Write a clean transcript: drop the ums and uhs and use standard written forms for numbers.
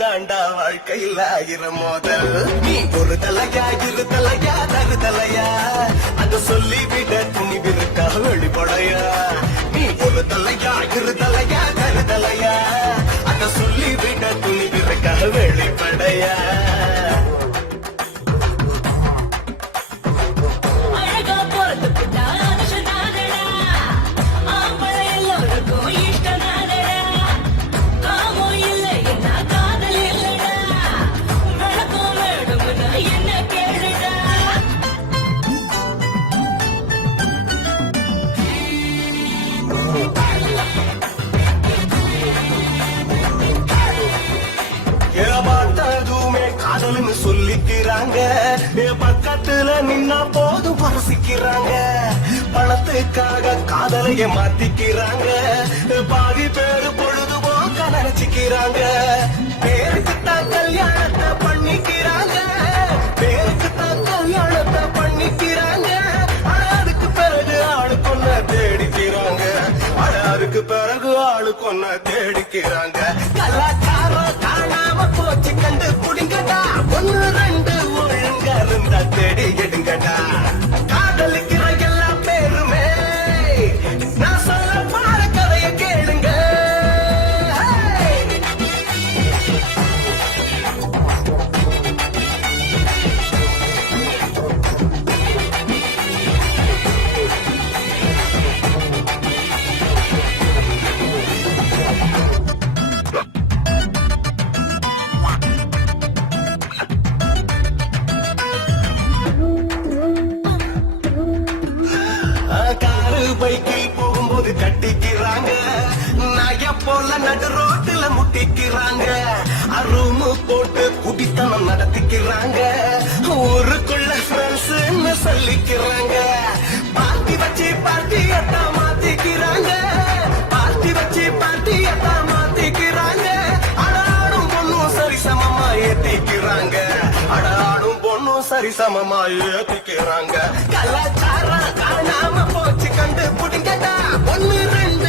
இதுதாண்டா வாழ்க்கையில் ஆயிரம் மோதல். நீ ஒரு தலையா இரு தலையா தரு தலையா அது சொல்லிவிட துணிவிருக்கா வெளிப்படையா. நீ ஒரு தலையா இரு தலையா தரு தலையா அதை சொல்லிவிட துணிவிருக்கா வெளிப்படையா. காதல்னு சொல்லிக்கிறாங்க, பக்கத்துல நின்னா போதும் பரசிக்கிறாங்க. பணத்துக்காக காதலைய மாத்திக்கிறாங்க, பாதி பேரு பொழுதுபோக்க நினைச்சுக்கிறாங்க. பேருக்குத்தான் கல்யாணத்தை பண்ணிக்கிறாங்க, பேருக்குத்தான் கல்யாணத்தை பண்ணிக்கிறாங்க. அதுக்கு பிறகு ஆளு கொன்ன தேடிக்கிறாங்க, அதுக்கு பிறகு ஆளு கொன்ன தேடிக்கிறாங்க. கலாச்சாரம் காணாம போச்சு கண்டு புடிங்கடா, ஒன்னு ரெண்டு ஒழுங்கா இருந்தா தேடி எடுங்கடா. காதலிக்கிற எல்லா பேருமே நான் சொல்ல பாட கதைய கேளுங்க. காரு பைக்கில் போகும்போது கட்டிக்கிறாங்க, நய போல நடு ரோட்டுல முட்டிக்கிறாங்க. ரூமு போட்டு குடித்தனம் நடத்திக்கிறாங்க, ஊருக்குள்ள ஃப்ரெண்ட்ஸ்னு சொல்லிக்கிறாங்க. பார்ட்டி வச்சு பார்ட்டியத்தான் மாத்திக்கிறாங்க, பார்ட்டி வச்சு பார்ட்டியத்தான் மாத்திக்கிறாங்க. அடாடும் பொண்ணும் சரிசமமா ஏத்திக்கிறாங்க, அடாடும் பொண்ணும் சரிசமமா ஏத்திக்கிறாங்க. கலாச்சாரம் காணாம போச்சு கண்டு புடிங்கடா, ஒன்னு ரெண்டு